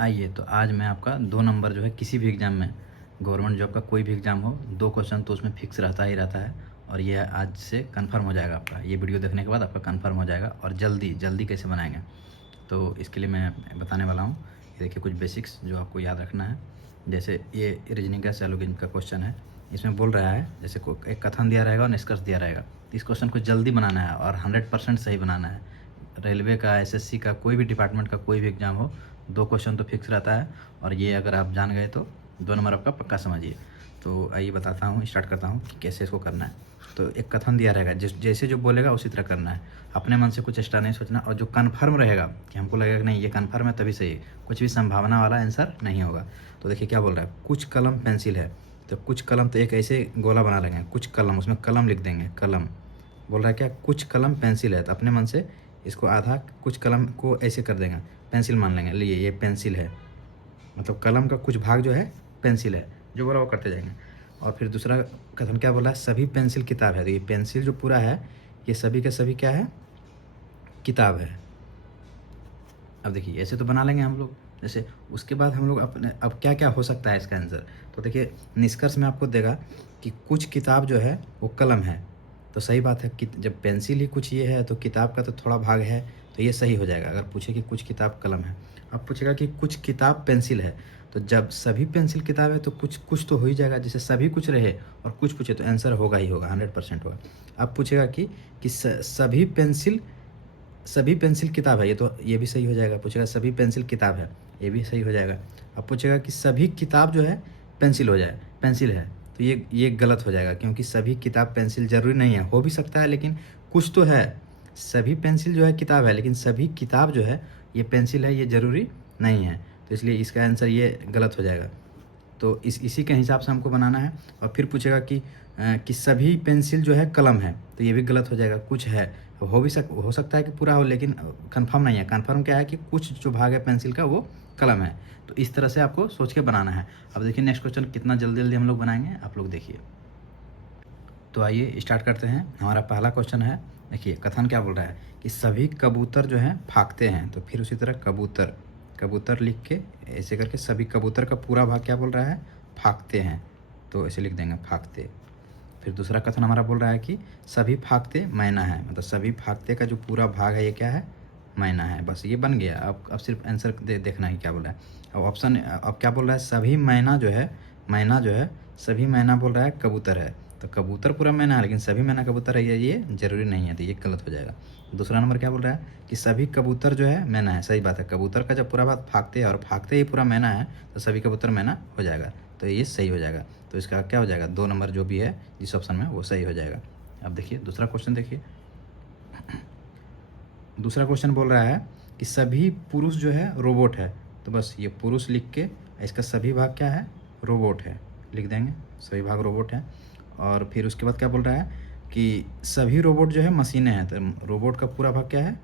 आइए, तो आज मैं आपका 2 नंबर जो है किसी भी एग्ज़ाम में, गवर्नमेंट जॉब का कोई भी एग्ज़ाम हो, 2 क्वेश्चन तो उसमें फिक्स रहता ही रहता है और ये आज से कन्फर्म हो जाएगा आपका। ये वीडियो देखने के बाद आपका कन्फर्म हो जाएगा और जल्दी, जल्दी कैसे बनाएँगे, तो इसके लिए मैं बताने वाला हूँ। ये देखिए कुछ बेसिक्स जो आपको याद रखना है। जैसे ये रीजनिंग का सैलॉजिज्म का क्वेश्चन है। इसमें बोल रहा है जैसे को एक कथन दिया रहेगा और निष्कर्ष दिया रहेगा। तो इस क्वेश्चन को जल्दी बनाना है और 100% सही बनाना है। रेलवे का, एसएससी का, कोई भी डिपार्टमेंट का कोई भी एग्ज़ाम हो, 2 क्वेश्चन तो फिक्स रहता है और ये अगर आप जान गए तो 2 नंबर आपका पक्का समझिए। तो आइए बताता हूँ, स्टार्ट करता हूँ कि कैसे इसको करना है। तो एक कथन दिया रहेगा, जैसे जो बोलेगा उसी तरह करना है। अपने मन से कुछ एक्स्ट्रा नहीं सोचना और जो कन्फर्म रहेगा कि हमको लगेगा कि नहीं ये कन्फर्म है तभी सही है, कुछ भी संभावना वाला आंसर नहीं होगा। तो देखिए क्या बोल रहा है, कुछ कलम पेंसिल है। तो कुछ कलम, तो एक ऐसे गोला बना लेंगे, कुछ कलम, उसमें कलम लिख देंगे, कलम। बोल रहा है क्या, कुछ कलम पेंसिल है, तो अपने मन से इसको आधा, कुछ कलम को ऐसे कर देंगे, पेंसिल मान लेंगे, लिए ये पेंसिल है, मतलब कलम का कुछ भाग जो है पेंसिल है, जो बोला वो करते जाएंगे। और फिर दूसरा कथन क्या बोला है, सभी पेंसिल किताब है। तो ये पेंसिल जो पूरा है, ये सभी का सभी क्या है, किताब है। अब देखिए ऐसे तो बना लेंगे हम लोग। जैसे उसके बाद हम लोग अपने, अब क्या क्या हो सकता है इसका आंसर, तो देखिए निष्कर्ष में आपको देगा कि कुछ किताब जो है वो कलम है। तो सही बात है कि जब पेंसिल ही कुछ ये है तो किताब का तो थोड़ा भाग है, तो ये सही हो जाएगा। अगर पूछे कि कुछ किताब कलम है, अब पूछेगा कि कुछ किताब पेंसिल है, तो जब सभी पेंसिल किताब है तो कुछ कुछ तो हो ही जाएगा। जैसे सभी कुछ रहे और कुछ पूछे तो आंसर होगा ही होगा, 100% होगा। अब पूछेगा कि सभी पेंसिल किताब है, ये तो ये भी सही हो जाएगा। पूछेगा सभी पेंसिल किताब है, ये भी सही हो जाएगा। अब पूछेगा कि सभी किताब जो है पेंसिल हो जाए, पेंसिल है, तो ये गलत हो जाएगा, क्योंकि सभी किताब पेंसिल ज़रूरी नहीं है, हो भी सकता है लेकिन कुछ तो है। सभी पेंसिल जो है किताब है, लेकिन सभी किताब जो है ये पेंसिल है, ये ज़रूरी नहीं है। तो इसलिए इसका आंसर ये गलत हो जाएगा। तो इसी के हिसाब से हमको बनाना है। और फिर पूछेगा कि सभी पेंसिल जो है कलम है, तो ये भी गलत हो जाएगा। कुछ है, हो सकता है कि पूरा हो, लेकिन कंफर्म नहीं है। कंफर्म क्या है कि कुछ जो भाग है पेंसिल का वो कलम है। तो इस तरह से आपको सोच के बनाना है। अब देखिए नेक्स्ट क्वेश्चन कितना जल्दी जल्दी हम लोग बनाएंगे, आप लोग देखिए। तो आइए स्टार्ट करते हैं। हमारा पहला क्वेश्चन है, देखिए कथन क्या बोल रहा है कि सभी कबूतर जो हैं भागते हैं। तो फिर उसी तरह कबूतर, कबूतर लिख के ऐसे करके, सभी कबूतर का पूरा भाग क्या बोल रहा है, भागते हैं, तो ऐसे लिख देंगे भागते। फिर दूसरा कथन हमारा बोल रहा है कि सभी भागते मैना है, मतलब सभी भागते का जो पूरा भाग है ये क्या है, मैना है। बस ये बन गया। अब सिर्फ आंसर देखना है क्या बोला है। अब ऑप्शन, अब क्या बोल रहा है, सभी मैना जो है, मैना जो है, सभी मैना बोल रहा है कबूतर है। तो कबूतर पूरा मैना है, लेकिन सभी मैना कबूतर है, ये ज़रूरी नहीं है, तो ये गलत हो जाएगा। दूसरा नंबर क्या बोल रहा है कि सभी कबूतर जो है मैना है। सही बात है, कबूतर का जब पूरा बात भागते हैं और भागते ही पूरा मैना है, तो सभी कबूतर मैना हो जाएगा, तो ये सही हो जाएगा। तो इसका क्या हो जाएगा, 2 नंबर जो भी है जिस ऑप्शन में, वो सही हो जाएगा। अब देखिए दूसरा क्वेश्चन देखिए। दूसरा क्वेश्चन बोल रहा है कि सभी पुरुष जो है रोबोट है। तो बस ये पुरुष लिख के इसका सभी भाग क्या है, रोबोट है, लिख देंगे सभी भाग रोबोट है। और फिर उसके बाद क्या बोल रहा है कि सभी रोबोट जो है मशीनें हैं। तो रोबोट का पूरा भाग क्या है,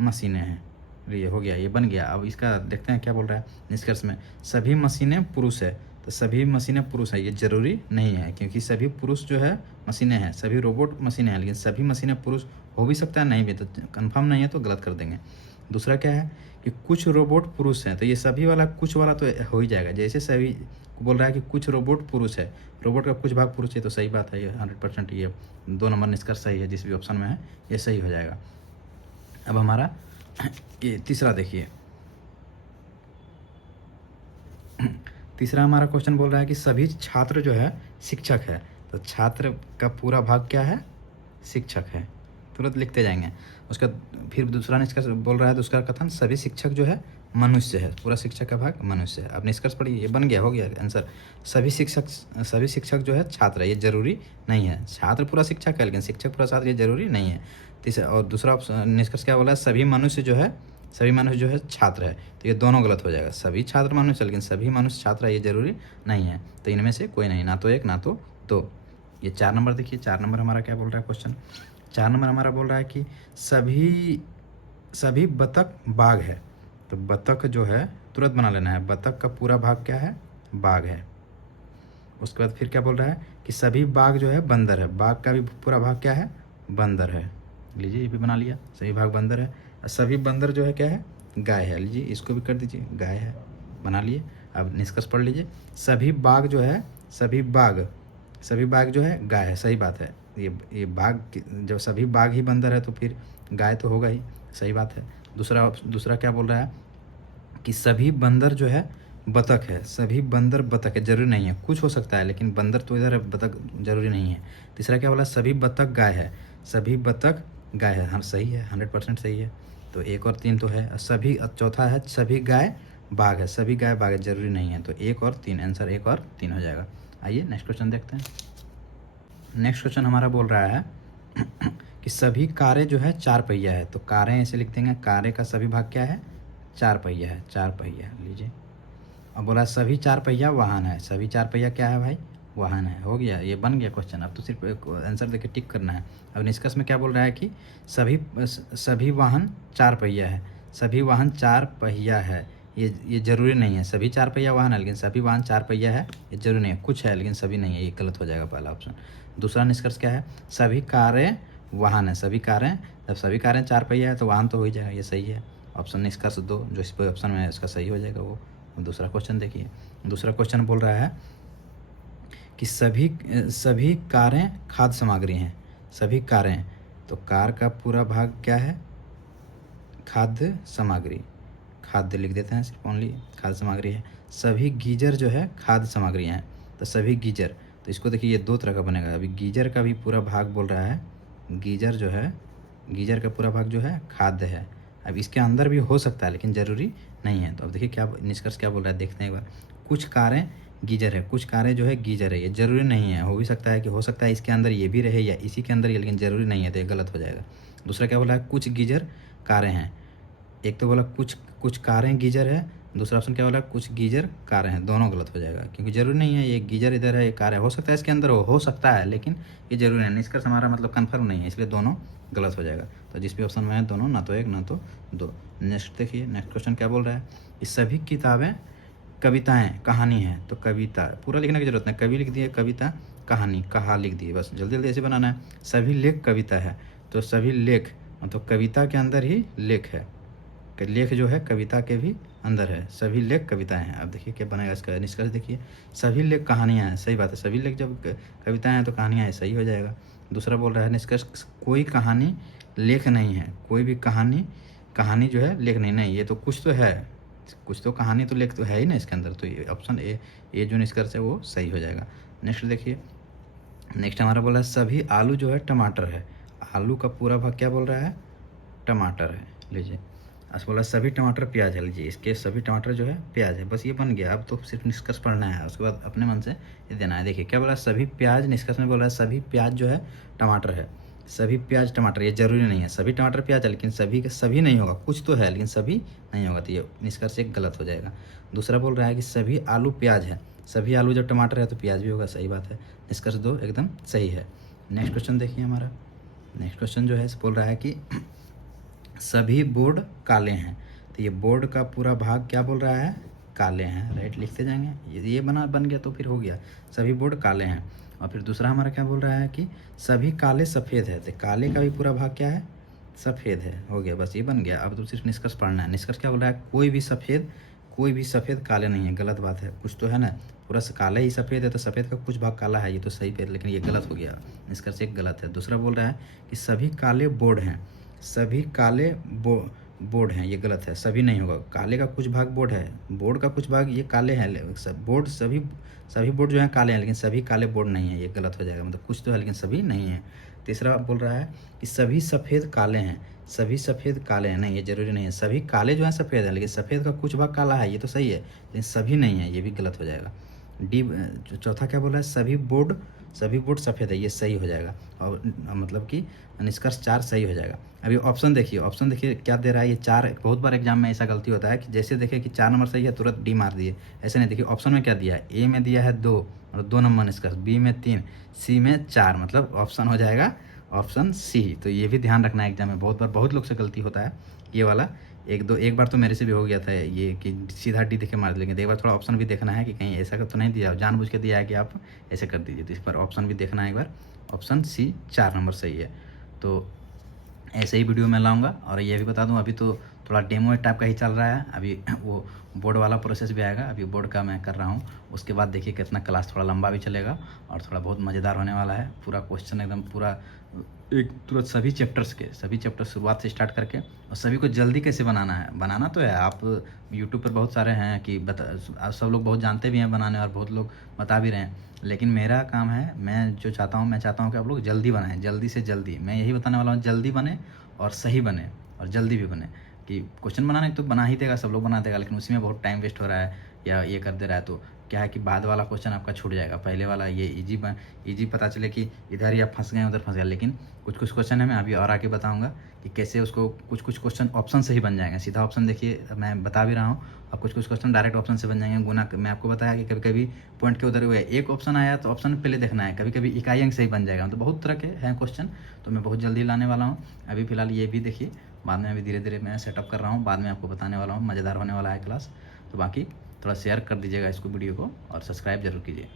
मशीनें हैं। ये हो गया, ये बन गया। अब इसका देखते हैं क्या बोल रहा है निष्कर्ष में, सभी मशीनें पुरुष है। तो सभी मशीनें पुरुष है, ये ज़रूरी नहीं है, क्योंकि सभी पुरुष जो है मशीनें हैं, सभी रोबोट मशीनें हैं, लेकिन सभी मशीनें पुरुष हो भी सकता है, नहीं भी, तो कंफर्म नहीं है तो गलत कर देंगे। दूसरा क्या है कि कुछ रोबोट पुरुष हैं। तो ये सभी वाला, कुछ वाला तो हो ही जाएगा। जैसे सभी बोल रहा है कि कुछ रोबोट पुरुष है, रोबोट का कुछ भाग पुरुष है, तो सही बात है, ये 100% ये 2 नंबर निष्कर्ष सही है, जिस भी ऑप्शन में है ये सही हो जाएगा। अब हमारा ये तीसरा देखिए। तीसरा हमारा क्वेश्चन बोल रहा है कि सभी छात्र जो है शिक्षक है। तो छात्र का पूरा भाग क्या है, शिक्षक है, तुरंत लिखते जाएंगे। उसका फिर दूसरा निष्कर्ष बोल रहा है, दूसरा कथन सभी शिक्षक जो है मनुष्य है, पूरा शिक्षक का भाग मनुष्य है। अब निष्कर्ष पढ़िए, ये बन गया, हो गया आंसर। सभी शिक्षक जो है छात्र है, ये जरूरी नहीं है। छात्र पूरा शिक्षक है, लेकिन शिक्षक पूरा छात्र, ये जरूरी नहीं है। तीसरा और दूसरा निष्कर्ष क्या बोला है, सभी मनुष्य जो है, सभी मनुष्य जो है छात्र है। तो ये दोनों गलत हो जाएगा, सभी छात्र मनुष्य, लेकिन सभी मनुष्य छात्र है, ये जरूरी नहीं है। तो इनमें से कोई नहीं, ना तो एक ना तो दो। ये 4 नंबर देखिए। 4 नंबर हमारा क्या बोल रहा है क्वेश्चन, 4 नंबर हमारा बोल रहा है कि सभी सभी बतख बाघ है। तो बतख जो है तुरंत बना लेना है, बतख का पूरा भाग क्या है, बाघ है। उसके बाद फिर क्या बोल रहा है कि सभी बाघ जो है बंदर है, बाघ का भी पूरा भाग क्या है, बंदर है। लीजिए ये भी बना लिया, सभी भाग बंदर है। और सभी बंदर जो है क्या है, गाय है। लीजिए इसको भी कर दीजिए, गाय है। बना लिए। अब निष्कर्ष पढ़ लीजिए। सभी बाघ जो है, सभी बाघ जो है गाय है, सही बात है। ये बाघ जब सभी बाघ ही बंदर है तो फिर गाय तो होगा ही, सही बात है। दूसरा क्या बोल रहा है कि सभी बंदर जो है बतख है, सभी बंदर बतख है, जरूरी नहीं है, कुछ हो सकता है लेकिन बंदर तो इधर है, बतख जरूरी नहीं है। तीसरा क्या बोला, सभी बतख गाय है, सभी बतख गाय है, हाँ सही है, 100% सही है। तो 1 और 3 तो है। सभी, चौथा है सभी गाय बाघ है, सभी गाय बाघ है, जरूरी नहीं है। तो 1 और 3, आंसर 1 और 3 हो जाएगा। आइए नेक्स्ट क्वेश्चन देखते हैं। नेक्स्ट क्वेश्चन हमारा बोल रहा है कि सभी कारें जो है 4 पहिया है। तो कारें ऐसे लिख देंगे, कारें का सभी भाग क्या है, 4 पहिया है, 4 पहिया लीजिए। अब बोला सभी 4 पहिया वाहन है, सभी 4 पहिया क्या है भाई, वाहन है। हो गया, ये बन गया क्वेश्चन। अब तो सिर्फ एक आंसर देके टिक करना है। अब निष्कर्ष में क्या बोल रहा है कि सभी वाहन 4 पहिया है, सभी वाहन 4 पहिया है। ये जरूरी नहीं है, सभी 4 पहिया वाहन है लेकिन सभी वाहन 4 पहिया है, ये जरूरी नहीं है, कुछ है लेकिन सभी नहीं है, ये गलत हो जाएगा पहला ऑप्शन। दूसरा निष्कर्ष क्या है, सभी कारें वाहन है, सभी कारें, जब सभी कारें 4 पहिया है तो वाहन तो हो ही जाएगा, ये सही है। ऑप्शन निष्कर्ष 2 जो इस पर ऑप्शन में है इसका सही हो जाएगा वो। दूसरा क्वेश्चन देखिए। दूसरा क्वेश्चन बोल रहा है कि सभी कारें खाद्य सामग्री हैं, सभी कारें, तो कार का पूरा भाग क्या है, खाद्य सामग्री, खाद्य लिख देते हैं सिर्फ, ओनली खाद्य सामग्री है। सभी गीजर जो है खाद्य सामग्री हैं, तो सभी गीजर, तो इसको देखिए ये 2 तरह का बनेगा। अभी गीजर का भी पूरा भाग बोल रहा है, गीजर जो है, गीजर का पूरा भाग जो है खाद्य है। अब इसके अंदर भी हो सकता है लेकिन ज़रूरी नहीं है। तो अब देखिए क्या निष्कर्ष क्या बोल रहा है, देखते हैं एक बार। कुछ कारें गीजर है, कुछ कारें जो है गीजर है, ये जरूरी नहीं है, हो भी सकता है कि हो सकता है इसके अंदर ये भी रहे या इसी के अंदर ये, लेकिन ज़रूरी नहीं है, तो ये गलत हो जाएगा। दूसरा क्या बोला है, कुछ गीजर कारें हैं। एक तो बोला कुछ कारें गीजर है, दूसरा ऑप्शन क्या बोला, कुछ गीजर कारें हैं, दोनों गलत हो जाएगा क्योंकि जरूरी नहीं है, ये गीजर इधर है, ये कार है, हो सकता है इसके अंदर हो सकता है लेकिन ये जरूरी नहीं है। निष्कर्ष हमारा मतलब कन्फर्म नहीं है, इसलिए दोनों गलत हो जाएगा। तो जिस भी ऑप्शन में है दोनों, ना तो 1 ना तो 2। नेक्स्ट देखिए, नेक्स्ट क्वेश्चन क्या बोल रहा है, ये सभी किताबें कविताएं कहानी है। तो कविता पूरा लिखने की जरूरत नहीं, कवि लिख दिए, कविता कहानी कहा लिख दिए, बस जल्दी जल्दी ऐसे बनाना है। सभी लेख कविता है, तो सभी लेख मतलब कविता के अंदर ही लेख है, लेख जो है कविता के भी अंदर है, सभी लेख कविताएं हैं। अब देखिए क्या बनेगा इसका निष्कर्ष, देखिए सभी लेख कहानियां हैं, सही बात है, सभी लेख जब कविताएं हैं तो कहानियां हैं, सही हो जाएगा। दूसरा बोल रहा है निष्कर्ष, कोई कहानी लेख नहीं है, कोई भी कहानी जो है लेख नहीं, ये तो कुछ तो है, कुछ तो कहानी तो लेख तो है ही ना इसके अंदर, तो ये ऑप्शन ए जो निष्कर्ष है वो सही हो जाएगा। नेक्स्ट देखिए, नेक्स्ट हमारा बोला है सभी आलू जो है टमाटर है। आलू का पूरा भाग क्या बोल रहा है, टमाटर है, लीजिए। आज बोला सभी टमाटर प्याज है, लीजिए इसके सभी टमाटर जो है प्याज है, बस ये बन गया। अब तो सिर्फ निष्कर्ष पढ़ना है, उसके बाद अपने मन से ये देना है। देखिए क्या बोला, सभी प्याज, निष्कर्ष में बोला है सभी प्याज जो है टमाटर है, सभी प्याज टमाटर, ये जरूरी नहीं है, सभी टमाटर प्याज है लेकिन सभी का सभी नहीं होगा, कुछ तो है लेकिन सभी नहीं होगा, तो ये निष्कर्ष एक गलत हो जाएगा। दूसरा बोल रहा है कि सभी आलू प्याज है, सभी आलू जब टमाटर है तो प्याज भी होगा, सही बात है, निष्कर्ष 2 एकदम सही है। नेक्स्ट क्वेश्चन देखिए हमारा, नेक्स्ट क्वेश्चन जो है बोल रहा है कि सभी बोर्ड काले हैं। तो ये बोर्ड का पूरा भाग क्या बोल रहा है, काले हैं, राइट, लिखते जाएंगे, ये बन गया तो फिर हो गया, सभी बोर्ड काले हैं। और फिर दूसरा हमारा क्या बोल रहा है कि सभी काले सफ़ेद है, तो काले का भी पूरा भाग क्या है, सफ़ेद है, हो गया, बस ये बन गया। अब तो सिर्फ निष्कर्ष पढ़ना है। निष्कर्ष क्या बोल रहा है, कोई भी सफ़ेद काले नहीं है, गलत बात है, कुछ तो है ना, पूरा काले ही सफ़ेद है तो सफ़ेद का कुछ भाग काला है, ये तो सही पे, लेकिन ये गलत हो गया, निष्कर्ष एक गलत है। दूसरा बोल रहा है कि सभी काले बोर्ड हैं, सभी काले बोर्ड हैं, ये गलत है, सभी नहीं होगा, काले का कुछ भाग बोर्ड है, बोर्ड का कुछ भाग ये काले हैं, सब बोर्ड सभी बोर्ड जो हैं काले हैं लेकिन सभी काले बोर्ड नहीं है, ये गलत हो जाएगा, मतलब कुछ तो है लेकिन सभी नहीं है। तीसरा बोल रहा है कि सभी सफ़ेद काले हैं, सभी सफ़ेद काले हैं, नहीं ये जरूरी नहीं है, सभी काले जो हैं सफ़ेद है लेकिन सफ़ेद का कुछ भाग काला है, ये तो सही है लेकिन सभी नहीं है, ये भी गलत हो जाएगा। डी चौथा क्या बोल रहा है, सभी बोर्ड सफ़ेद है, ये सही हो जाएगा, और मतलब कि निष्कर्ष 4 सही हो जाएगा। अभी ऑप्शन देखिए क्या दे रहा है, ये 4, बहुत बार एग्जाम में ऐसा गलती होता है कि जैसे देखे कि 4 नंबर सही है तुरंत डी मार दिए, ऐसे नहीं, देखिए ऑप्शन में क्या दिया है, ए में दिया है 2 और 2 नंबर निष्कर्ष, बी में 3, सी में 4, मतलब ऑप्शन हो जाएगा ऑप्शन सी। तो ये भी ध्यान रखना है एग्जाम में, बहुत लोग से गलती होता है ये वाला, एक बार तो मेरे से भी हो गया था ये कि सीधा डी देखे मार, लेकिन एक बार थोड़ा ऑप्शन भी देखना है कि कहीं ऐसा तो नहीं दिया, जानबूझ के दिया है कि आप ऐसे कर दीजिए, तो इस पर ऑप्शन भी देखना है एक बार, ऑप्शन सी 4 नंबर सही है। तो ऐसे ही वीडियो मैं लाऊंगा। और ये भी बता दूं, अभी तो थोड़ा डेमो टाइप का ही चल रहा है, अभी वो बोर्ड वाला प्रोसेस भी आएगा। अभी बोर्ड का मैं कर रहा हूँ, उसके बाद देखिए कितना क्लास थोड़ा लंबा भी चलेगा और थोड़ा बहुत मज़ेदार होने वाला है। पूरा क्वेश्चन एकदम पूरा एक तुरंत सभी चैप्टर शुरुआत से स्टार्ट करके, और सभी को जल्दी कैसे बनाना है। बनाना तो है, आप यूट्यूब पर बहुत सारे हैं कि सब लोग बहुत जानते भी हैं बनाने और बहुत लोग बता भी रहे हैं, लेकिन मेरा काम है, मैं चाहता हूँ कि आप लोग जल्दी बनाएं, जल्दी से जल्दी। मैं यही बताने वाला हूँ, जल्दी बने और सही बने और जल्दी भी बने। कि क्वेश्चन बनाने तो बना ही देगा, सब लोग बना देगा, लेकिन उसी में बहुत टाइम वेस्ट हो रहा है या ये कर दे रहा है, तो क्या है कि बाद वाला क्वेश्चन आपका छूट जाएगा। पहले वाला ये ईजी पता चले कि इधर ही आप फंस गए उधर फंस गए, लेकिन कुछ क्वेश्चन है मैं अभी और आके बताऊंगा कि कैसे उसको कुछ क्वेश्चन ऑप्शन से ही बन जाएंगे। सीधा ऑप्शन देखिए मैं बता भी रहा हूँ, और कुछ क्वेश्चन डायरेक्ट ऑप्शन से बन जाएंगे। गुना मैं आपको बताया कि कभी कभी पॉइंट के उधर हुए एक ऑप्शन आया तो ऑप्शन पहले देखना है, कभी कभी इकाई अंक से ही बन जाएगा। तो बहुत तरह के हैं क्वेश्चन, तो मैं बहुत जल्दी लाने वाला हूँ। अभी फिलहाल ये भी देखिए, बाद में अभी धीरे धीरे मैं सेटअप कर रहा हूँ, बाद में आपको बताने वाला हूँ। मज़ेदार होने वाला है क्लास। तो बाकी थोड़ा शेयर कर दीजिएगा इसको वीडियो को, और सब्सक्राइब जरूर कीजिए।